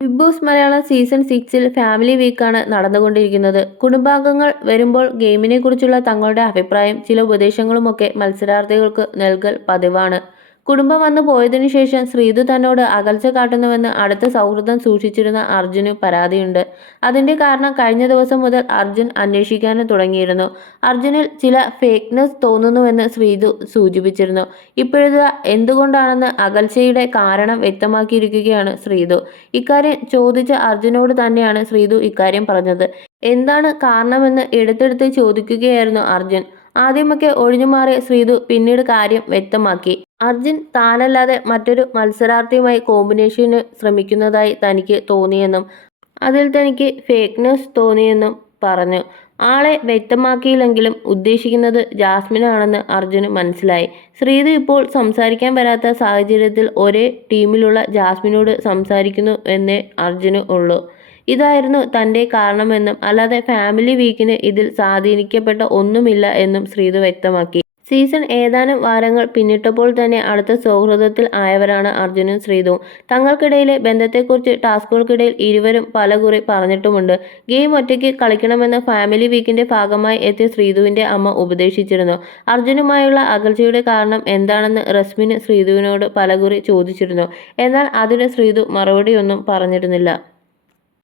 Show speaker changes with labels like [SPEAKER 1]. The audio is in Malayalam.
[SPEAKER 1] ബിഗ് ബോസ് മലയാളം സീസൺ സിക്സിൽ ഫാമിലി വീക്കാണ് നടന്നുകൊണ്ടിരിക്കുന്നത്. കുടുംബാംഗങ്ങൾ വരുമ്പോൾ ഗെയിമിനെക്കുറിച്ചുള്ള തങ്ങളുടെ അഭിപ്രായം ചില ഉപദേശങ്ങളുമൊക്കെ മത്സരാർത്ഥികൾക്ക് നൽകൽ പതിവാണ്. കുടുംബം വന്നു പോയതിനു ശേഷം ശ്രീതു തന്നോട് അകൽച്ച കാട്ടുന്നുവെന്ന് അടുത്ത സൗഹൃദം സൂക്ഷിച്ചിരുന്ന അർജുന് പരാതിയുണ്ട്. അതിന്റെ കാരണം കഴിഞ്ഞ ദിവസം മുതൽ അർജുൻ അന്വേഷിക്കാൻ തുടങ്ങിയിരുന്നു. അർജുനിൽ ചില ഫേക്ക്നെസ് തോന്നുന്നുവെന്ന് ശ്രീതു സൂചിപ്പിച്ചിരുന്നു. ഇപ്പോഴത്തെ എന്തുകൊണ്ടാണെന്ന് അകൽച്ചയുടെ കാരണം വ്യക്തമാക്കിയിരിക്കുകയാണ് ശ്രീതു. ഇക്കാര്യം ചോദിച്ച അർജുനോട് തന്നെയാണ് ശ്രീതു ഇക്കാര്യം പറഞ്ഞത്. എന്താണ് കാരണമെന്ന് എടുത്തെടുത്ത് ചോദിക്കുകയായിരുന്നു അർജുൻ. ആദ്യമൊക്കെ ഒഴിഞ്ഞുമാറിയ ശ്രീതു പിന്നീട് കാര്യം വ്യക്തമാക്കി. അർജുൻ താനല്ലാതെ മറ്റൊരു മത്സരാർത്ഥിയുമായി കോമ്പിനേഷന് ശ്രമിക്കുന്നതായി തനിക്ക് തോന്നിയെന്നും അതിൽ തനിക്ക് ഫേക്ക്നെസ് തോന്നിയെന്നും പറഞ്ഞു. ആളെ വ്യക്തമാക്കിയില്ലെങ്കിലും ഉദ്ദേശിക്കുന്നത് ജാസ്മിനാണെന്ന് അർജുന് മനസ്സിലായി. ശ്രീതു ഇപ്പോൾ സംസാരിക്കാൻ വരാത്ത സാഹചര്യത്തിൽ ഒരേ ടീമിലുള്ള ജാസ്മിനോട് സംസാരിക്കുന്നു എന്നേ അർജുന് ഉള്ളൂ. ഇതായിരുന്നു തന്റെ കാരണമെന്നും അല്ലാതെ ഫാമിലി വീക്കിന് ഇതിൽ സ്വാധീനിക്കപ്പെട്ട ഒന്നുമില്ല എന്നും ശ്രീതു വ്യക്തമാക്കി. സീസൺ ഏതാനും വാരങ്ങൾ പിന്നിട്ടപ്പോൾ തന്നെ അടുത്ത സൗഹൃദത്തിൽ ആയവരാണ് അർജുനും ശ്രീതുവും തങ്ങൾക്കിടയിലെ ബന്ധത്തെക്കുറിച്ച് ടാസ്കുകൾക്കിടയിൽ ഇരുവരും പലകുറി പറഞ്ഞിട്ടുമുണ്ട്. ഗെയിം ഒറ്റയ്ക്ക് കളിക്കണമെന്ന് ഫാമിലി വീക്കിന്റെ ഭാഗമായി എത്തിയ ശ്രീതുവിന്റെ അമ്മ ഉപദേശിച്ചിരുന്നു. അർജുനുമായുള്ള അകൽച്ചയുടെ കാരണം എന്താണെന്ന് റസ്മിന് ശ്രീതുവിനോട് പലകുറി ചോദിച്ചിരുന്നു. എന്നാൽ അതിന് ശ്രീതു മറുപടിയൊന്നും പറഞ്ഞിരുന്നില്ല.